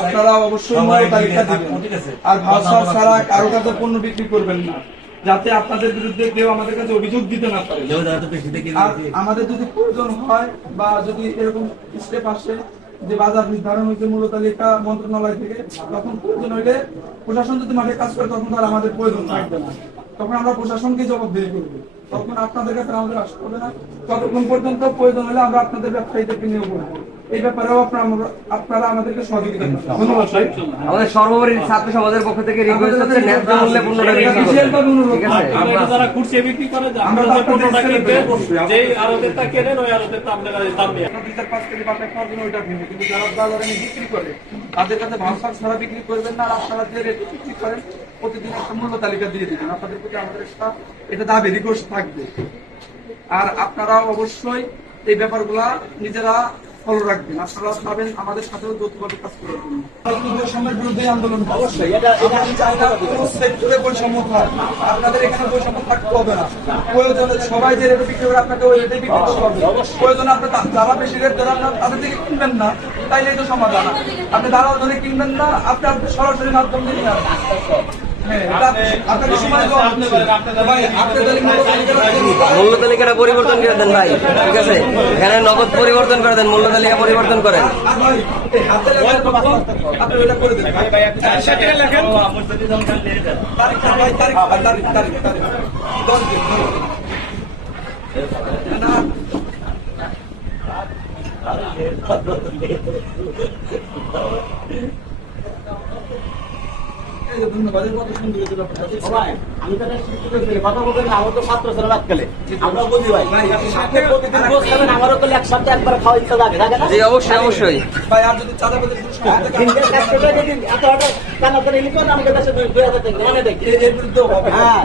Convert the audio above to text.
আপনারা অবশ্যই সবাই মূল্য তালিকা মিলে থাকব, দিবেন ঠিক আছে? আর ভাষা ছাড়া কারও কাছে পণ্য বিক্রি করবেন না। যাতে আপনাদের বিরুদ্ধে কেউ আমাদের কাছে অভিযোগ দিতে না পারে। আমাদের যদি প্রয়োজন হয় বা যদি এরকম স্টেপ আসে যে বাজার নির্ধারণ হয়েছে মূল্য তালিকা মন্ত্রণালয় থেকে তখন প্রয়োজন হইলে প্রশাসন যদি মাঠে কাজ করে তখন তার আমাদের প্রয়োজন থাকবে না। তখন আমরা প্রশাসনকে জবাবদিহি করব। তখন আপনাদের কাছে আমাদের আসতে হবে না। ততক্ষণ পর্যন্ত প্রয়োজন হলে আমরা আপনাদের ব্যবসায়ীদেরকে নিয়োগ করব। এই ব্যাপারেও আপনারা আমাদেরকে সহযোগিতা ধন্যবাদ আমাদের সর্বোপরি ছাত্র সমাজের পক্ষ থেকে রিকোয়েস্ট হচ্ছে ন্যায্য মূল্যে পণ্যটা বিক্রি করতে। ঠিক আছে? আমরা যারা খুঁড়ছে বিক্রি করে যে আমরা যে তো পণ্যটা কিনতে কেনেন ওই বাসায় ওইটা কিনবে। কিন্তু যারা বাজারে বিক্রি করে তাদের কাছে ভাষা ছাড়া বিক্রি করবেন না আর আপনারা যে রেটে বিক্রি করেন প্রতিদিন একটা মূল্য তালিকা দিয়ে দিবেন। আপনাদের প্রতি আমাদের একটা এটা দাবি রিকোয়েস্ট থাকবে। আর আপনারা অবশ্যই এই ব্যাপারগুলা নিজেরা ফলো রাখবেন আপনারা পাবেন আমাদের সাথেও যৌথভাবে কাজ করার জন্য। বৈষম্যের বিরুদ্ধে আন্দোলন অবশ্যই এটা এটা আমি চাই না। কোনো সেক্টরে বৈষম্য থাক আপনাদের এখানে বৈষম্য থাকতে হবে না। প্রয়োজনে সবাই যে রেটে বিক্রি করে আপনাকে ওই রেটে বিক্রি করতে হবে। প্রয়োজনে আপনি যারা বেশি রেট ধরে আপনার তাদের থেকে কিনবেন না। তাইলেই তো সমাধান। আপনি দালাল ধরে কিনবেন না আপনি আপনি সরাসরি মাধ্যম দিয়ে হ্যাঁ, মূল্য তালিকাটা পরিবর্তন করে দেন ভাই ঠিক আছে? এখানে নগদ পরিবর্তন করে দেন মূল্য তালিকা পরিবর্তন করেন। তারিখ, আমি তো একটা শিক্ষিত ছেলে, কথা বলতে আমার তো ছাত্র ছেলে রাতকালে। আমরা বুঝি ভাই। প্রতিদিন রোজ খাবেন, আমারও তো এক সপ্তাহে একবার খাওয়া ইচ্ছা থাকে, থাকে না? জি অবশ্যই অবশ্যই ভাই, আর যদি থাকে, দিনকে একশো টাকা দিন, এত টাকা কেন করে নিতে হবে? কাছে দুই- হাজার টাকা, এনে দেখি। এর- হবে। হ্যাঁ,